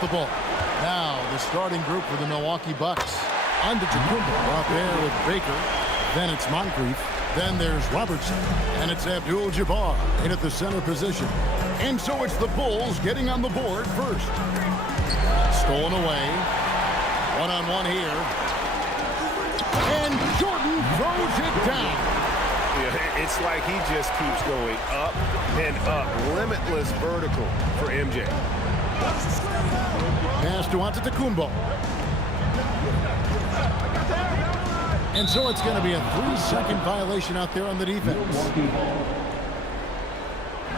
with the ball. Now the starting group for the Milwaukee Bucks. Antetokounmpo out there with Baker. Then it's Moncrief. Then there's Robertson. And it's Abdul-Jabbar in at the center position. And so it's the Bulls getting on the board first. Stolen away. One-on-one here. And Jordan throws it down. Yeah, it's like he just keeps going up and up. Limitless vertical for MJ. Pass to Antetokounmpo. And so it's going to be a 3-second violation out there on the defense.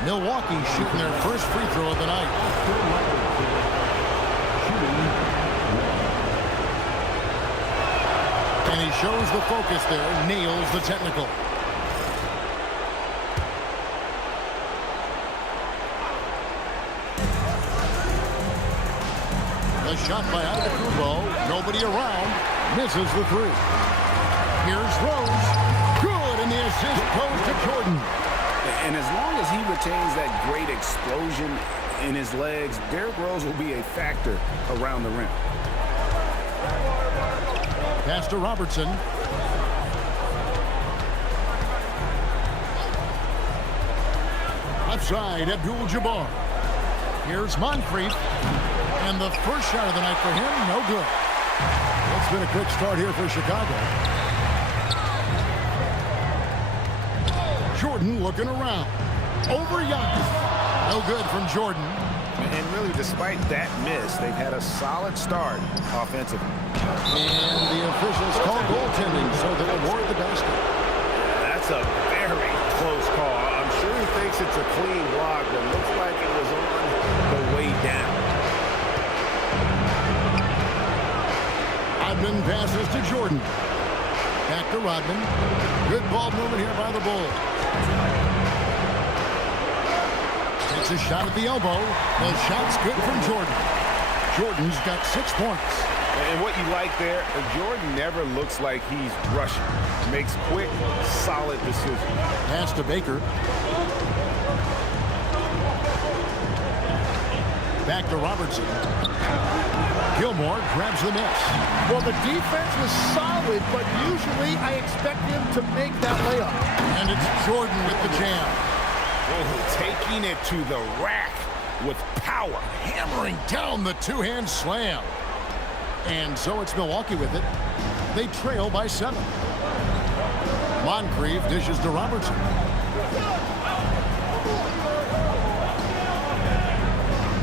Milwaukee shooting their first free throw of the night. And he shows the focus there, nails the technical. The shot by Antetokounmpo, nobody around, misses the three. Here's Rose, good, and the assist goes to Jordan. And as long as he retains that great explosion in his legs, Derrick Rose will be a factor around the rim. Pass to Robertson. Left side, Abdul-Jabbar. Here's Moncrief. And the first shot of the night for him, no good. It's been a quick start here for Chicago. Jordan looking around. Over Giannis. No good from Jordan. And really, despite that miss, they've had a solid start offensively. And the officials call goaltending, so they award the basket. That's a very close call. I'm sure he thinks it's a clean block, but it looks like it was on the way down. Rodman passes to Jordan. Back to Rodman. Good ball movement here by the Bulls. Takes a shot at the elbow. The shot's good from Jordan. Jordan's got 6 points. And what you like there, Jordan never looks like he's rushing. Makes quick, solid decisions. Pass to Baker. Back to Robertson. Gilmore grabs the miss. Well, the defense was solid, but usually I expect him to make that layup. And it's Jordan with the jam. Oh, taking it to the rack with power. Hammering down the two-hand slam. And so it's Milwaukee with it. They trail by 7. Moncrief dishes to Robertson.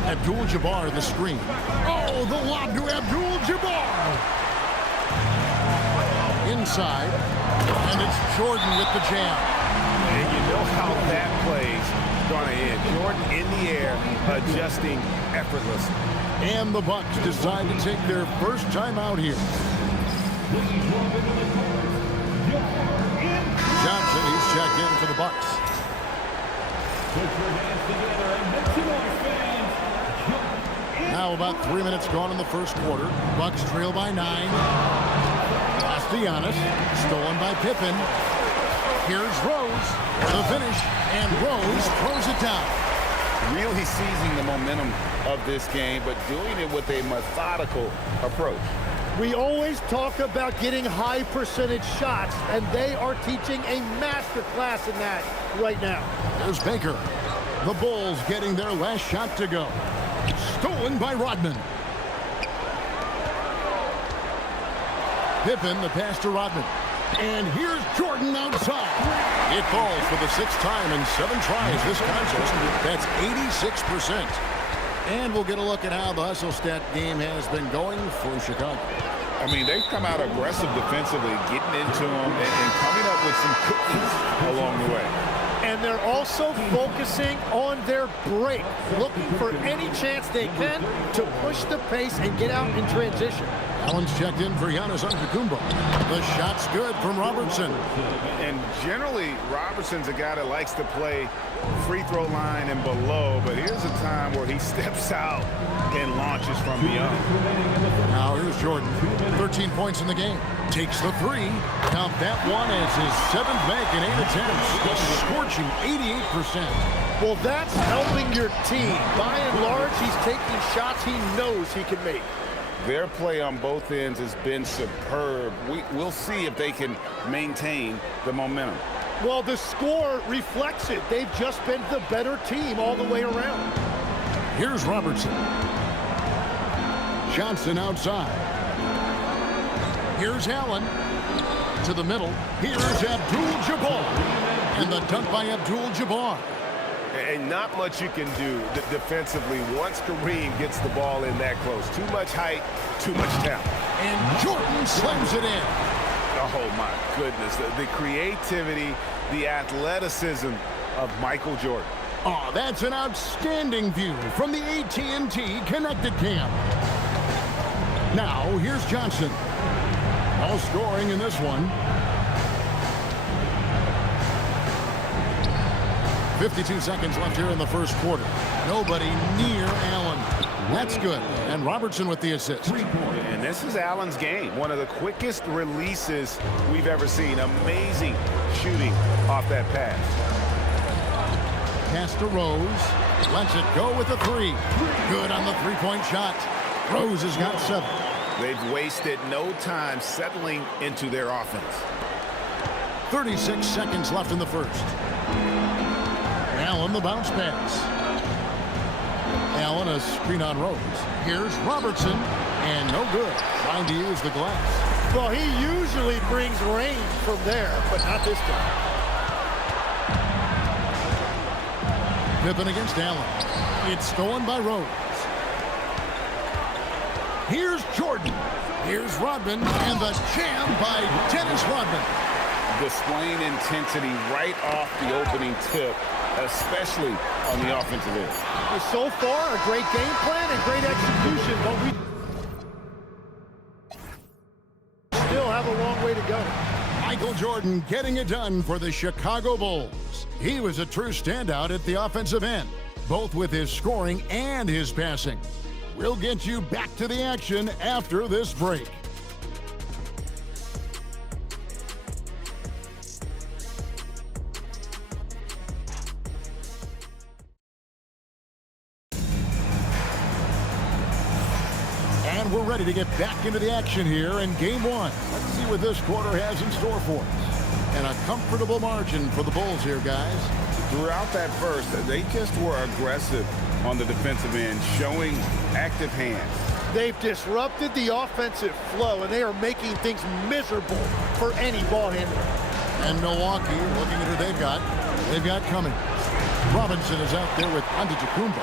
Abdul-Jabbar the screen. Oh, the lob to Abdul-Jabbar. Inside. And it's Jordan with the jam. And you know how that play's going to end. Jordan in the air, adjusting effortlessly. And the Bucks decide to take their first time out here. Johnson, he's checked in for the Bucks. Now about 3 minutes gone in the first quarter. Bucks trail by 9. Pass to Giannis. Stolen by Pippen. Here's Rose for the finish. And Rose throws it down. Really seizing the momentum of this game, but doing it with a methodical approach. We always talk about getting high percentage shots, and they are teaching a master class in that right now. There's Baker. The Bulls getting their last shot to go. Stolen by Rodman. Pippen, the pass to Rodman. And here's Jordan outside. It falls for the 6th time in 7 tries this contest. That's 86%. And we'll get a look at how the hustle stat game has been going for Chicago. I mean, they've come out aggressive defensively, getting into them and coming up with some cookies along the way. And they're also focusing on their break, looking for any chance they can to push the pace and get out in transition. Allen's checked in for Giannis Antetokounmpo. The shot's good from Robertson. And generally, Robertson's a guy that likes to play free throw line and below, but here's a time where he steps out and launches from beyond. Now here's Jordan. 13 points in the game. Takes the three. Count that one as his 7th make in 8 attempts. A scorching 88%. Well, that's helping your team. By and large, he's taking shots he knows he can make. Their play on both ends has been superb. We'll see if they can maintain the momentum. Well, the score reflects it. They've just been the better team all the way around. Here's Robertson. Johnson outside. Here's Allen. To the middle. Here's Abdul-Jabbar. And the dunk by Abdul-Jabbar. And not much you can do defensively once Kareem gets the ball in that close. Too much height, too much talent. And Jordan slams it in. Oh, my goodness. The creativity, the athleticism of Michael Jordan. Oh, that's an outstanding view from the AT&T Connected Cam. Now, here's Johnson. No scoring in this one. 52 seconds left here in the first quarter. Nobody near Allen. That's good. And Robertson with the assist. And this is Allen's game. One of the quickest releases we've ever seen. Amazing shooting off that pass. Pass to Rose. Lets it go with a three. Good on the three-point shot. Rose has got 7. They've wasted no time settling into their offense. 36 seconds left in the first. Allen the bounce pass. Allen a screen on Rose. Here's Robertson. And no good. Trying to use the glass. Well, he usually brings rain from there, but not this time. Pippen against Allen. It's stolen by Rose. Here's Jordan. Here's Rodman. And the jam by Dennis Rodman. Displaying intensity right off the opening tip, especially on the offensive end. So far, a great game plan and great execution, but we still have a long way to go. Michael Jordan getting it done for the Chicago Bulls. He was a true standout at the offensive end, both with his scoring and his passing. We'll get you back to the action after this break. And we're ready to get back into the action here in Game 1. Let's see what this quarter has in store for us. And a comfortable margin for the Bulls here, guys. Throughout that first, they just were aggressive on the defensive end, showing active hands. They've disrupted the offensive flow, and they are making things miserable for any ball handler. And Milwaukee, looking at who they've got coming. Robinson is out there with Antetokounmpo.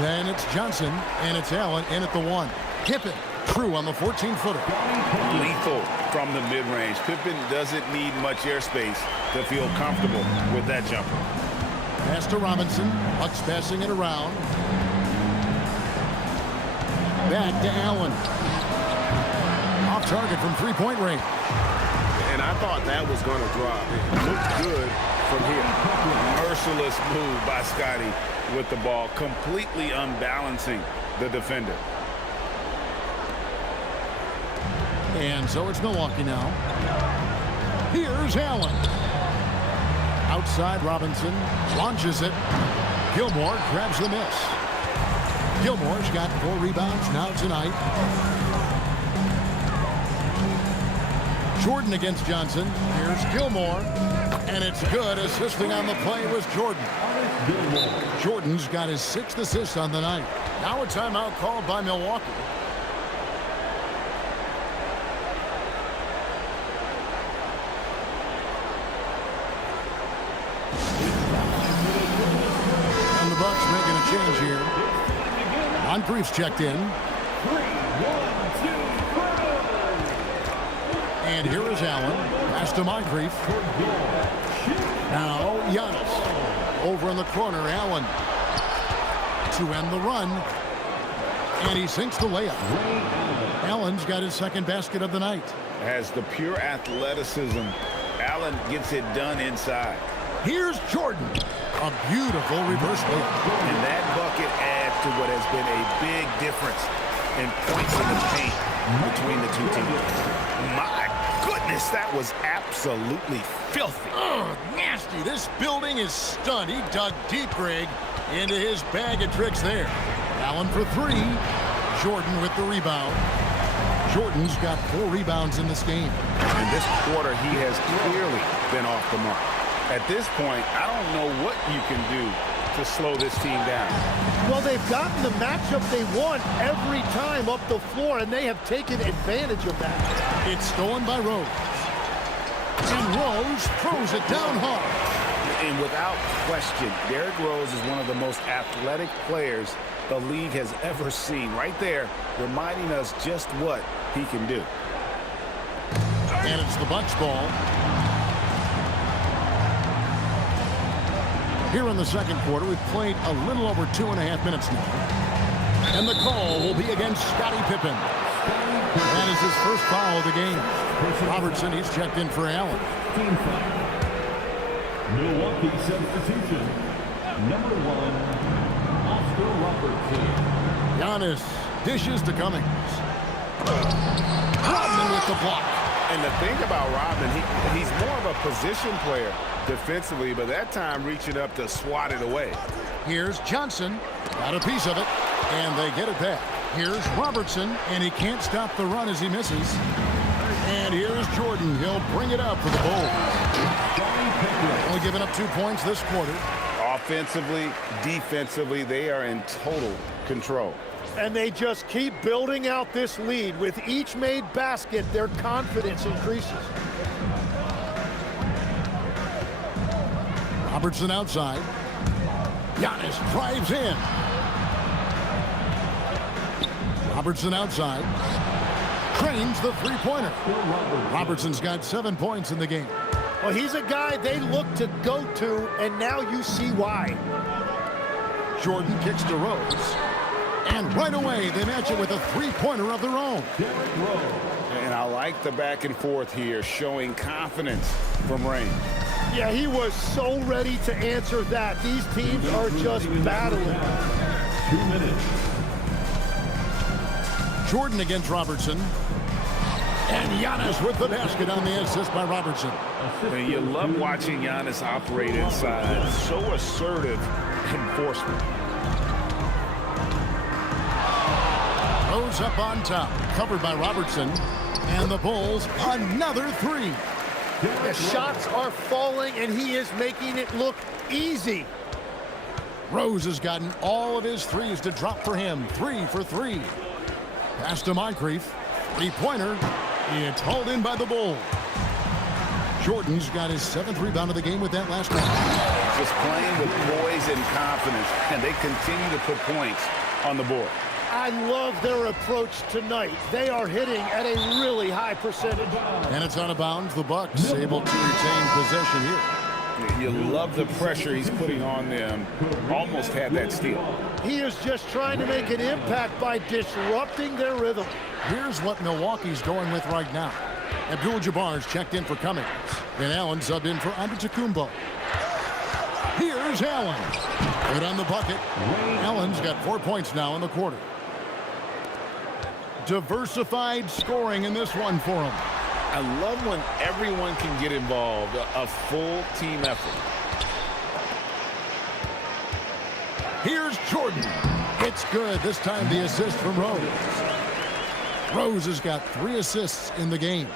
Then it's Johnson, and it's Allen in at the 1. Pippen, true on the 14-footer. Lethal from the mid-range. Pippen doesn't need much airspace to feel comfortable with that jumper. Pass to Robinson. Bucks passing it around. Back to Allen. Off target from three-point range. And I thought that was going to drop. It looked good from here. Merciless move by Scotty with the ball, completely unbalancing the defender. And so it's Milwaukee now. Here's Allen. Outside Robinson. Launches it. Gilmore grabs the miss. Gilmore's got 4 rebounds now tonight. Jordan against Johnson. Here's Gilmore. And it's good. Assisting on the play was Jordan. Jordan's got his 6th assist on the night. Now a timeout called by Milwaukee. And the Bucks making a change here. Moncrief's checked in. And here is Allen. Pass to Moncrief. Now Giannis. Over in the corner, Allen. To end the run. And he sinks the layup. Allen's got his 2nd basket of the night. Has the pure athleticism. Allen gets it done inside. Here's Jordan. A beautiful reverse layup. And that bucket adds to what has been a big difference in points in the paint between the two teams. My Giannis, that was absolutely filthy. Oh, nasty. This building is stunned. He dug deep, Greg, into his bag of tricks there. Allen for three. Jordan with the rebound. Jordan's got 4 rebounds in this game. In this quarter, he has clearly been off the mark. At this point, I don't know what you can do to slow this team down. Well, they've gotten the matchup they want every time up the floor, and they have taken advantage of that. It's stolen by Rose. And Rose throws it down hard. And without question, Derrick Rose is one of the most athletic players the league has ever seen. Right there, reminding us just what he can do. And it's the Bucks ball. Here in the second quarter, we've played a little over 2.5 minutes now. And the call will be against Scottie Pippen. That is his first foul of the game. Robertson, he's checked in for Allen. Team foul. Milwaukee substitution. Number 1, Oscar Robertson. Giannis dishes to Cummings. Rodman with the block. And the thing about Rodman, he's more of a position player defensively, but that time reaching up to swat it away. Here's Johnson. Got a piece of it, and they get it back. Here's Robertson, and he can't stop the run as he misses. And here's Jordan. He'll bring it up for the Bulls. Only giving up 2 points this quarter. Offensively, defensively, they are in total control. And they just keep building out this lead. With each made basket, their confidence increases. Robertson outside. Giannis drives in. Robertson outside. Trains the three-pointer. Robertson's got 7 points in the game. Well, he's a guy they look to go to, and now you see why. Jordan kicks to Rose. And right away, they match it with a three-pointer of their own. And I like the back and forth here, showing confidence from Rain. Yeah, he was so ready to answer that. These teams are just battling. 2 minutes. Jordan against Robertson. And Giannis with the basket on the assist by Robertson. And you love watching Giannis operate inside. So assertive enforcement. Rose up on top, covered by Robertson. And the Bulls, another three. The shots are falling, and he is making it look easy. Rose has gotten all of his threes to drop for him. 3 for 3. Pass to Moncrief. Three-pointer. It's hauled in by the Bulls. Jordan's got his 7th rebound of the game with that last one. Just playing with poise and confidence, and they continue to put points on the board. I love their approach tonight. They are hitting at a really high percentage. And it's out of bounds. The Bucks able to retain possession here. You love the pressure he's putting on them. Almost had that steal. He is just trying to make an impact by disrupting their rhythm. Here's what Milwaukee's going with right now. Abdul-Jabbar's checked in for Cummings. And Allen subbed in for Antetokounmpo. Here's Allen. Good on the bucket. Allen's got 4 points now in the quarter. Diversified scoring in this one for him. I love when everyone can get involved, a full team effort. Here's Jordan. It's good. This time the assist from Rose. Rose has got 3 assists in the game.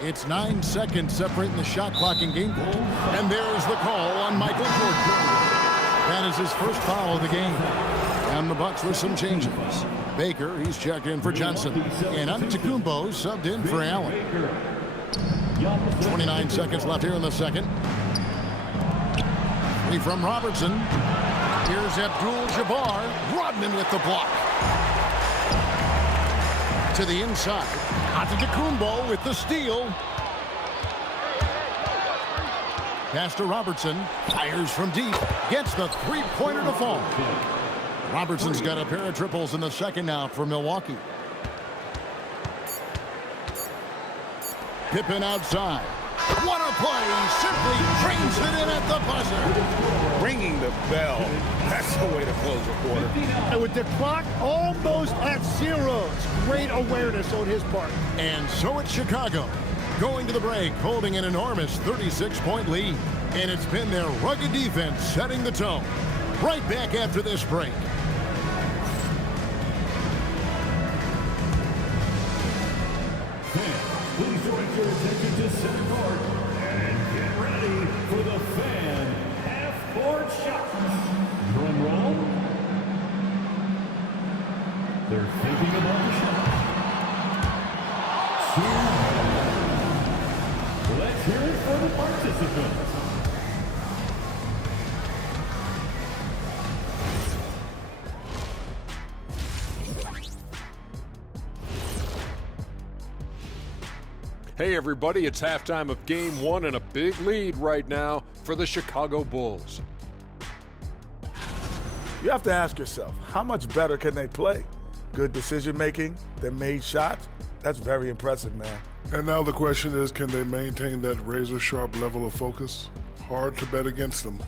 It's 9 seconds separating the shot clock and game ball. And there's the call on Michael Jordan. That is his first foul of the game. And the Bucks with some changes. Baker, he's checked in for Johnson. And Antetokounmpo subbed in for Allen. 29 seconds left here in the second. 3 from Robertson. Here's Abdul-Jabbar. Rodman with the block. To the inside. Antetokounmpo with the steal. Pass to Robertson. Fires from deep. Gets the three-pointer to fall. Robertson's got a pair of triples in the second now for Milwaukee. Pippen outside. What a play! Simply trains it in at the buzzer. Ringing the bell. That's the way to close a quarter. And with the clock almost at zeros, great awareness on his part. And so it's Chicago, going to the break, holding an enormous 36-point lead. And it's been their rugged defense setting the tone. Right back after this break. Fans, please direct your attention to center court and get ready for the fan half-court shots. Drum roll. They're thinking about the shot. Let's hear it for the participants. Hey everybody, it's halftime of game one and a big lead right now for the Chicago Bulls. You have to ask yourself, how much better can they play? Good decision making, they made shots. That's very impressive, man. And now the question is, can they maintain that razor-sharp level of focus? Hard to bet against them.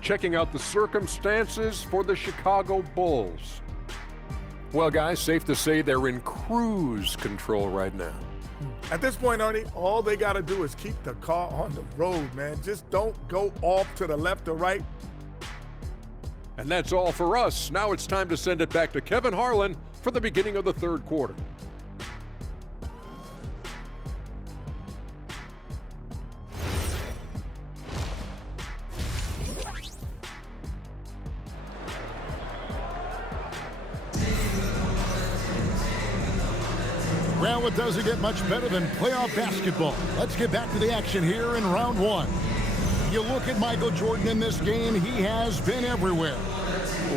Checking out the circumstances for the Chicago Bulls. Well, guys, safe to say they're in cruise control right now. At this point, Ernie, all they got to do is keep the car on the road, man. Just don't go off to the left or right. And that's all for us. Now it's time to send it back to Kevin Harlan for the beginning of the third quarter. Well, it doesn't get much better than playoff basketball. Let's get back to the action here in round one. You look at Michael Jordan in this game, he has been everywhere.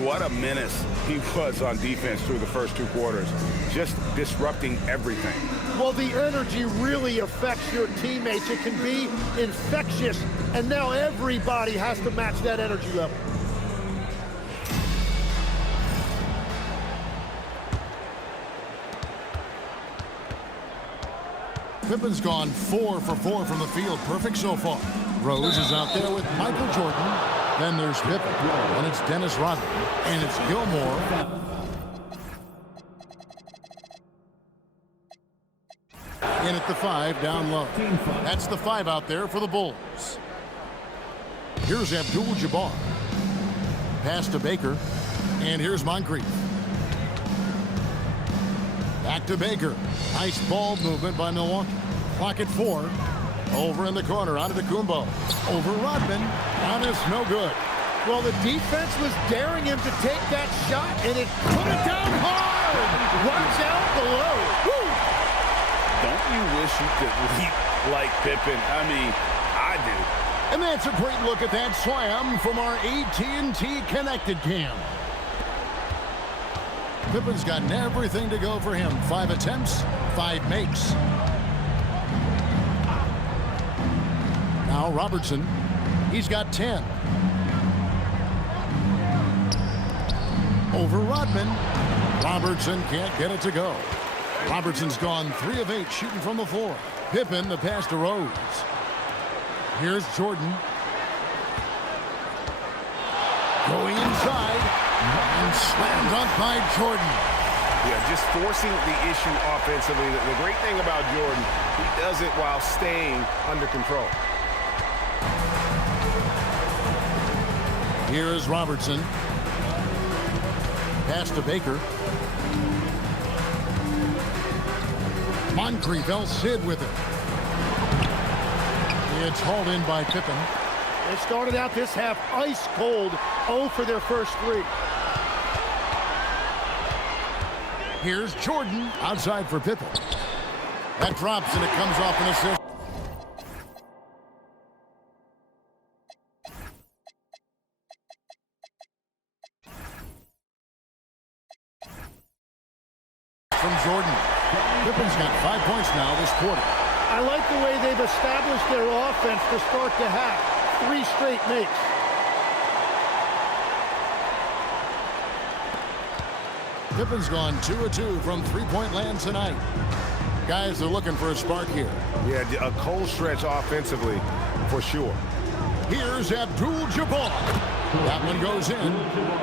What a menace he was on defense through the first two quarters. Just disrupting everything. Well, the energy really affects your teammates. It can be infectious, and now everybody has to match that energy level. Pippen's gone 4 for 4 from the field. Perfect so far. Rose is out there with Michael Jordan. Then there's Pippen. And it's Dennis Rodman. And it's Gilmore. In at the 5, down low. That's the 5 out there for the Bulls. Here's Abdul-Jabbar. Pass to Baker. And here's Moncrief. Back to Baker. Nice ball movement by Milwaukee. Clock at 4. Over in the corner, out of Kumbo. Over Rodman. And it's no good. Well, the defense was daring him to take that shot, and it put it down hard. Runs out below. Woo! Don't you wish you could leap like Pippen? I mean, I do. And that's a great look at that slam from our AT&T Connected Cam. Pippen's gotten everything to go for him. 5 attempts, 5 makes. Now Robertson, he's got 10. Over Rodman. Robertson can't get it to go. Robertson's gone 3 of 8 shooting from the floor. Pippen, the pass to Rose. Here's Jordan. Going inside. And slammed dunk by Jordan. Yeah, just forcing the issue offensively. The great thing about Jordan, he does it while staying under control. Here is Robertson. Pass to Baker. Moncrief, El Cid with it. It's hauled in by Pippen. They started out this half ice cold, 0 for their first 3. Here's Jordan outside for Pippen. That drops and it comes off an assist. From Jordan. Pippen's got 5 points now this quarter. I like the way they've established their offense to start the half. 3 straight makes. Pippen's gone 2 of 2 from three-point land tonight. Guys are looking for a spark here. Yeah, a cold stretch offensively for sure. Here's Abdul-Jabbar. That one goes in.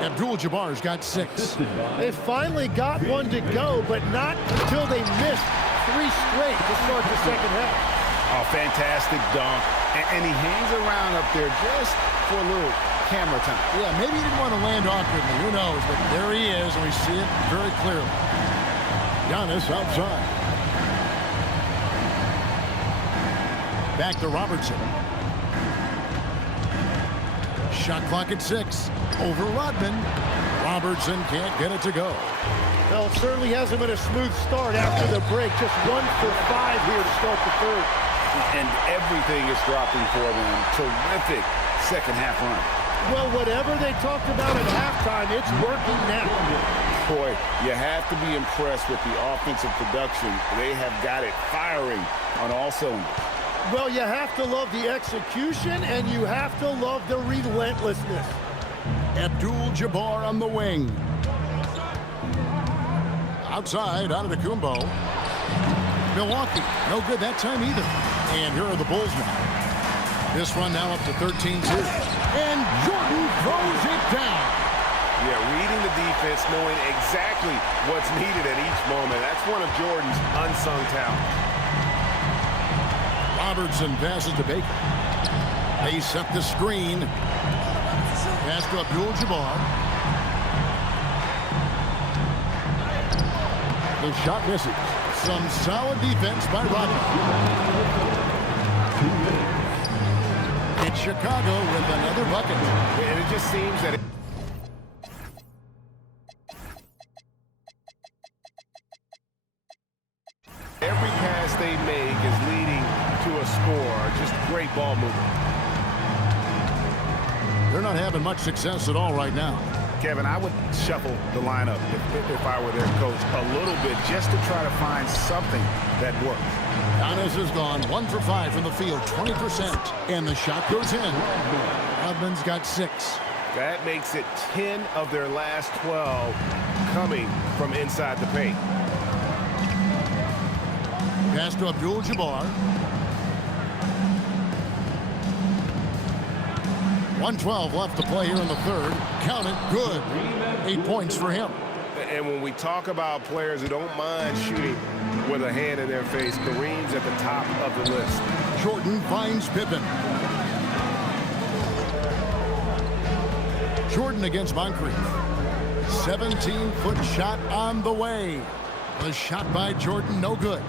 Abdul-Jabbar's got 6. They finally got one to go, but not until they missed 3 straight to start the second half. Oh, fantastic dunk. And he hangs around up there just for a little camera time. Yeah, maybe he didn't want to land awkwardly. Who knows? But there he is, and we see it very clearly. Giannis outside. Back to Robertson. Shot clock at 6. Over Rodman. Robertson can't get it to go. Well, it certainly hasn't been a smooth start after the break. Just 1 for 5 here to start the third. And everything is dropping for them. Terrific second half run. Well, whatever they talked about at halftime, it's working now. Boy, you have to be impressed with the offensive production. They have got it firing on all cylinders. Well, you have to love the execution, and you have to love the relentlessness. Abdul-Jabbar on the wing. Outside, Antetokounmpo. Milwaukee, no good that time either. And here are the Bulls now. This one now up to 13-2. And Jordan throws it down. Yeah, reading the defense, knowing exactly what's needed at each moment. That's one of Jordan's unsung talents. Robertson passes to Baker. They set the screen. Pass to Abdul-Jabbar. The shot misses. Some solid defense by Rodman. It's Chicago with another bucket. And it just seems that every pass they make is leading to a score. Just great ball movement. They're not having much success at all right now. Kevin, I would shuffle the lineup if I were their coach a little bit just to try to find something that works. Giannis has gone 1 for 5 from the field, 20%. And the shot goes in. Rodman's got 6. That makes it 10 of their last 12 coming from inside the paint. Pass to Abdul-Jabbar. 1:12 left to play here in the third. Count it, good. 8 points for him. And when we talk about players who don't mind shooting with a hand in their face, Kareem's at the top of the list. Jordan finds Pippen. Jordan against Moncrief. 17-foot shot on the way. The shot by Jordan, no good.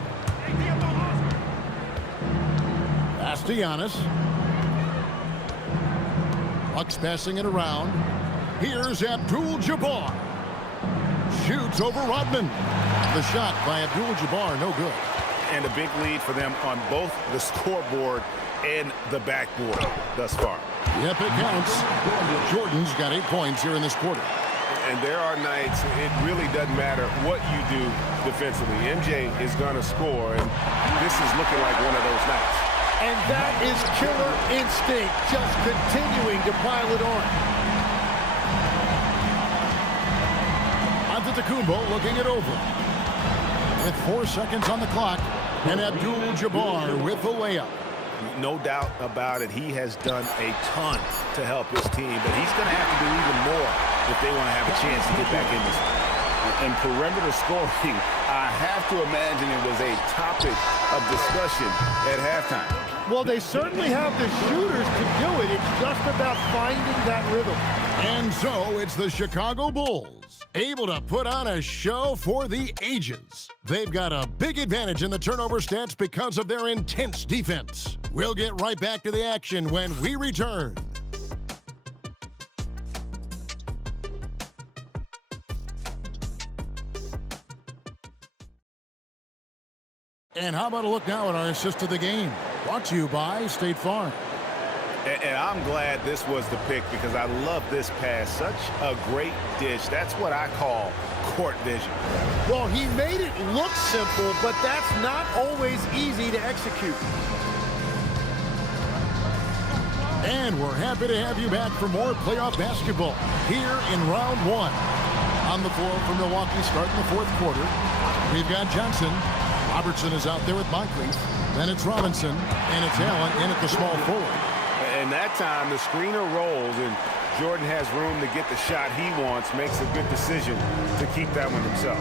Pass to Giannis. Bucks passing it around. Here's Abdul-Jabbar. Shoots over Rodman. The shot by Abdul-Jabbar, no good. And a big lead for them on both the scoreboard and the backboard thus far. Yep, it counts. Jordan's got 8 points here in this quarter. And there are nights it really doesn't matter what you do defensively. MJ is going to score, and this is looking like one of those nights. And that is killer instinct, just continuing to pile it on. Antetokounmpo looking it over. With 4 seconds on the clock, and Abdul-Jabbar with the layup. No doubt about it, he has done a ton to help his team, but he's going to have to do even more if they want to have a chance to get back in this. And perimeter scoring, I have to imagine it was a topic of discussion at halftime. Well, they certainly have the shooters to do it. It's just about finding that rhythm. And so it's the Chicago Bulls, able to put on a show for the ages. They've got a big advantage in the turnover stats because of their intense defense. We'll get right back to the action when we return. And how about a look now at our assist of the game? Brought to you by State Farm. And I'm glad this was the pick because I love this pass. Such a great dish. That's what I call court vision. Well, he made it look simple, but that's not always easy to execute. And we're happy to have you back for more playoff basketball here in round 1. On the floor for Milwaukee starting the fourth quarter, we've got Johnson, Robertson is out there with Moncrief. Then it's Robinson, and it's Allen in at the small forward. And that time, the screener rolls, and Jordan has room to get the shot he wants, makes a good decision to keep that one himself.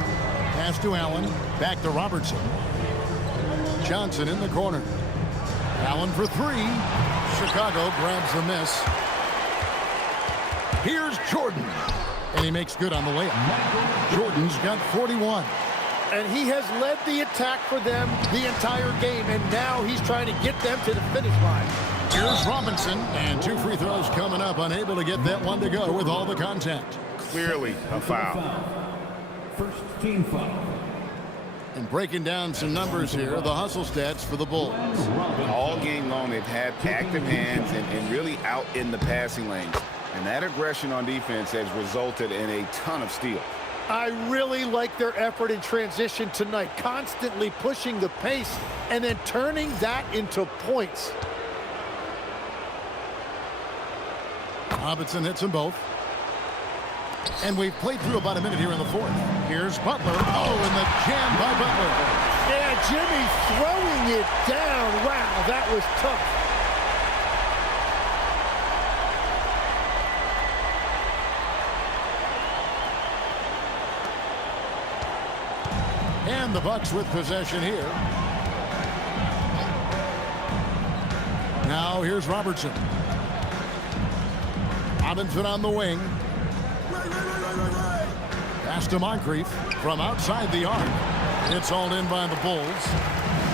Pass to Allen, back to Robertson. Johnson in the corner. Allen for three. Chicago grabs the miss. Here's Jordan, and he makes good on the layup. Jordan's got 41. And he has led the attack for them the entire game, and now he's trying to get them to the finish line. Here's Robinson, and 2 free throws coming up, unable to get that one to go with all the contact. Clearly a foul. First team foul. And breaking down some numbers here, the hustle stats for the Bulls. All game long, they've had active hands and really out in the passing lanes. And that aggression on defense has resulted in a ton of steals. I really like their effort in transition tonight, constantly pushing the pace and then turning that into points. Robinson hits them both. And we've played through about a minute here in the fourth. Here's Butler. Oh, and the jam by Butler. Yeah, Jimmy throwing it down. Wow, that was tough. And the Bucks with possession here. Now here's Robertson. Robinson on the wing. Pass to Moncrief from outside the arc. It's hauled in by the Bulls.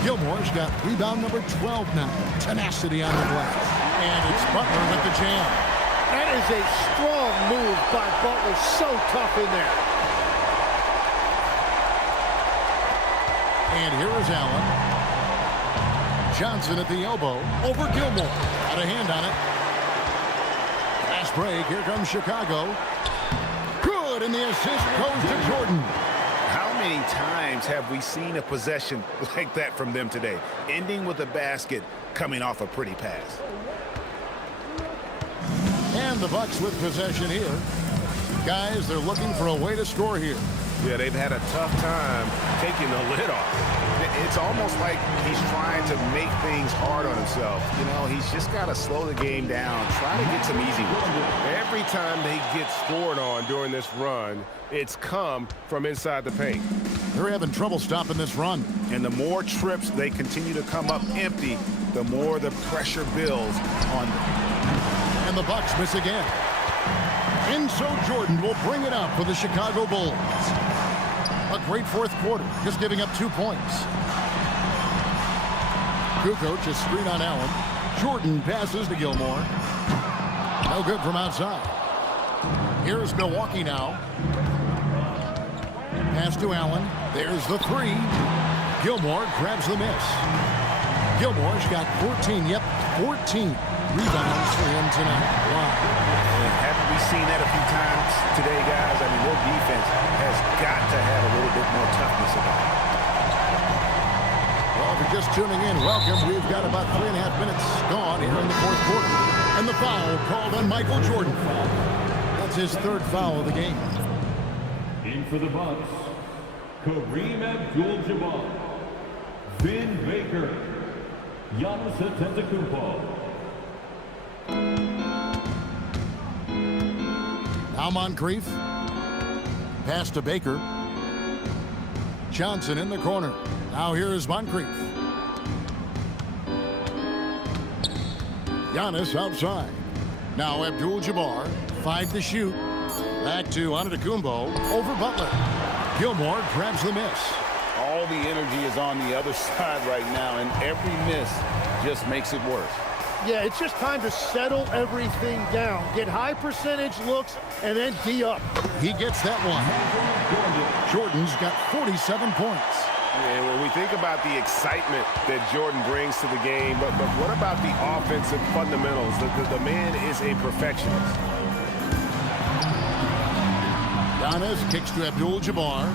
Gilmore's got rebound number 12 now. Tenacity on the glass. And it's Butler with the jam. That is a strong move by Butler. So tough in there. And here is Allen. Johnson at the elbow. Over Gilmore. Got a hand on it. Fast break. Here comes Chicago. Good, and the assist goes to Jordan. How many times have we seen a possession like that from them today? Ending with a basket, coming off a pretty pass. And the Bucks with possession here. Guys, they're looking for a way to score here. Yeah, they've had a tough time taking the lid off. It's almost like he's trying to make things hard on himself. You know, he's just got to slow the game down, try to get some easy ones. Every time they get scored on during this run, it's come from inside the paint. They're having trouble stopping this run. And the more trips they continue to come up empty, the more the pressure builds on them. And the Bucks miss again. And so Jordan will bring it up for the Chicago Bulls. A great fourth quarter, just giving up 2 points. Kukoc is screen on Allen. Jordan passes to Gilmore. No good from outside. Here's Milwaukee now. Pass to Allen. There's the three. Gilmore grabs the miss. Gilmore's got 14. Yep, 14 rebounds for him tonight. Wow. Haven't we seen that a few times today, guys? I mean, their defense has got to have a little bit more toughness about it. Well, if you're just tuning in, welcome. We've got about 3.5 minutes gone here in the fourth quarter. And the foul called on Michael Jordan. That's his third foul of the game. In for the Bucks, Kareem Abdul-Jabbar, Vin Baker, Giannis Antetokounmpo. Now Moncrief. Pass to Baker. Johnson in the corner. Now here's Moncrief. Giannis outside. Now Abdul-Jabbar. 5 to shoot. Back to Antetokounmpo. Over Butler. Gilmore grabs the miss. All the energy is on the other side right now, and every miss just makes it worse. Yeah, it's just time to settle everything down. Get high percentage looks and then D up. He gets that one. Jordan's got 47 points. Yeah, when we think about the excitement that Jordan brings to the game, but what about the offensive fundamentals? The man is a perfectionist. Giannis kicks to Abdul-Jabbar.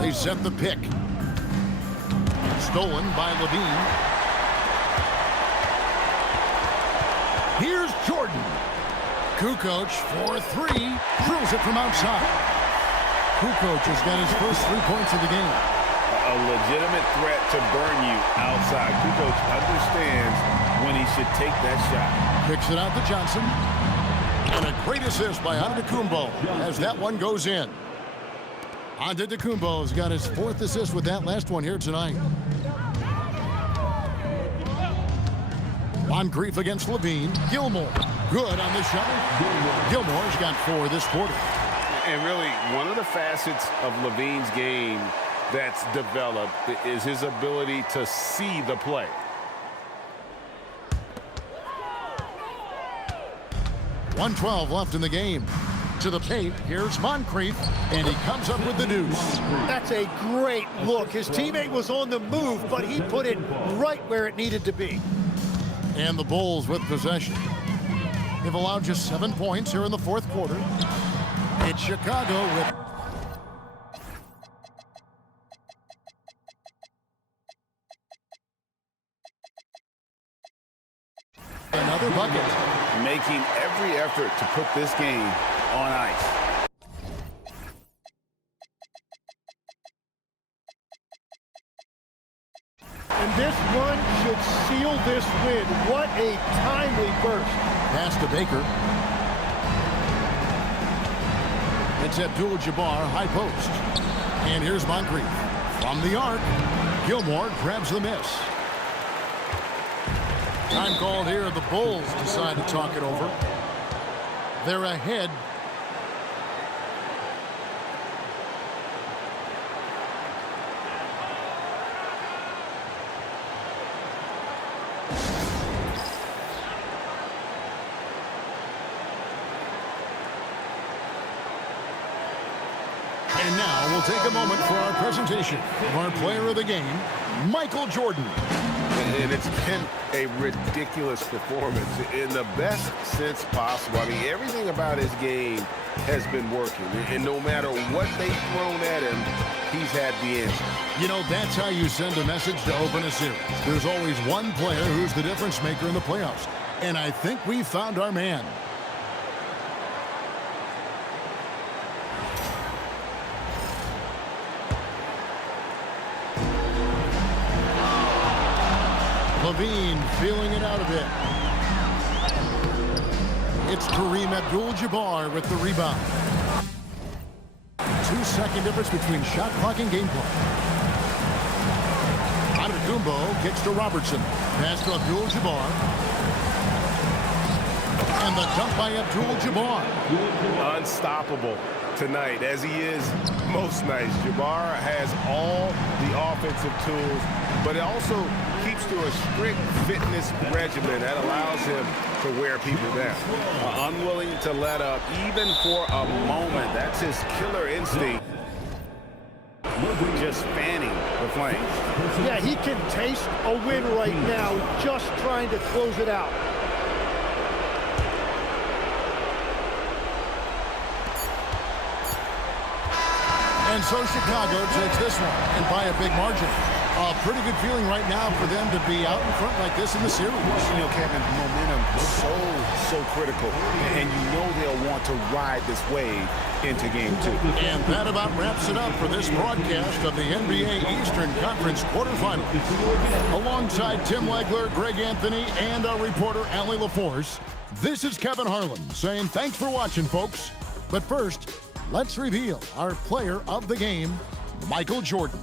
They set the pick. Stolen by Levine. Here's Jordan. Kukoc for 3. Drills it from outside. Kukoc has got his first 3 points of the game. A legitimate threat to burn you outside. Kukoc understands when he should take that shot. Kicks it out to Johnson. And a great assist by Antetokounmpo as that one goes in. Antetokounmpo's got his 4th assist with that last one here tonight. Moncrief against Levine. Gilmore, good on the shot. Gilmore's got 4 this quarter. And really, one of the facets of Levine's game that's developed is his ability to see the play. .112 left in the game. To the paint, here's Moncrief, and he comes up with the deuce. That's a great look. His teammate was on the move, but he put it right where it needed to be. And the Bulls with possession. They've allowed just 7 points here in the 4th quarter. It's Chicago with another bucket. Making every effort to put this game on ice. And this run should seal this win. What a timely burst. Pass to Baker. It's Abdul-Jabbar, high post. And here's Moncrief. From the arc, Gilmore grabs the miss. Time called here. The Bulls decide to talk it over. They're ahead. And now we'll take a moment for our presentation of our player of the game, Michael Jordan. And it's been a ridiculous performance in the best sense possible. I mean, everything about his game has been working. And no matter what they've thrown at him, he's had the answer. You know, that's how you send a message to open a series. There's always one player who's the difference maker in the playoffs. And I think we found our man. Levine feeling it out a bit. It's Kareem Abdul-Jabbar with the rebound. 2-second difference between shot clock and game clock. Antetokounmpo kicks to Robertson. Pass to Abdul-Jabbar. And the dunk by Abdul-Jabbar. Unstoppable tonight, as he is most nights. Jabbar has all the offensive tools, but it also keeps to a strict fitness regimen that allows him to wear people down. Unwilling to let up, even for a moment. That's his killer instinct. Just fanning the flames. Yeah, he can taste a win right now, just trying to close it out. And so Chicago takes this one, and by a big margin. A pretty good feeling right now for them to be out in front like this in the series. You know, Kevin, momentum is so critical, and you know they'll want to ride this wave into Game 2. And that about wraps it up for this broadcast of the NBA Eastern Conference quarterfinals. Alongside Tim Legler, Greg Anthony, and our reporter, Allie LaForce, this is Kevin Harlan saying thanks for watching, folks. But first, let's reveal our player of the game, Michael Jordan.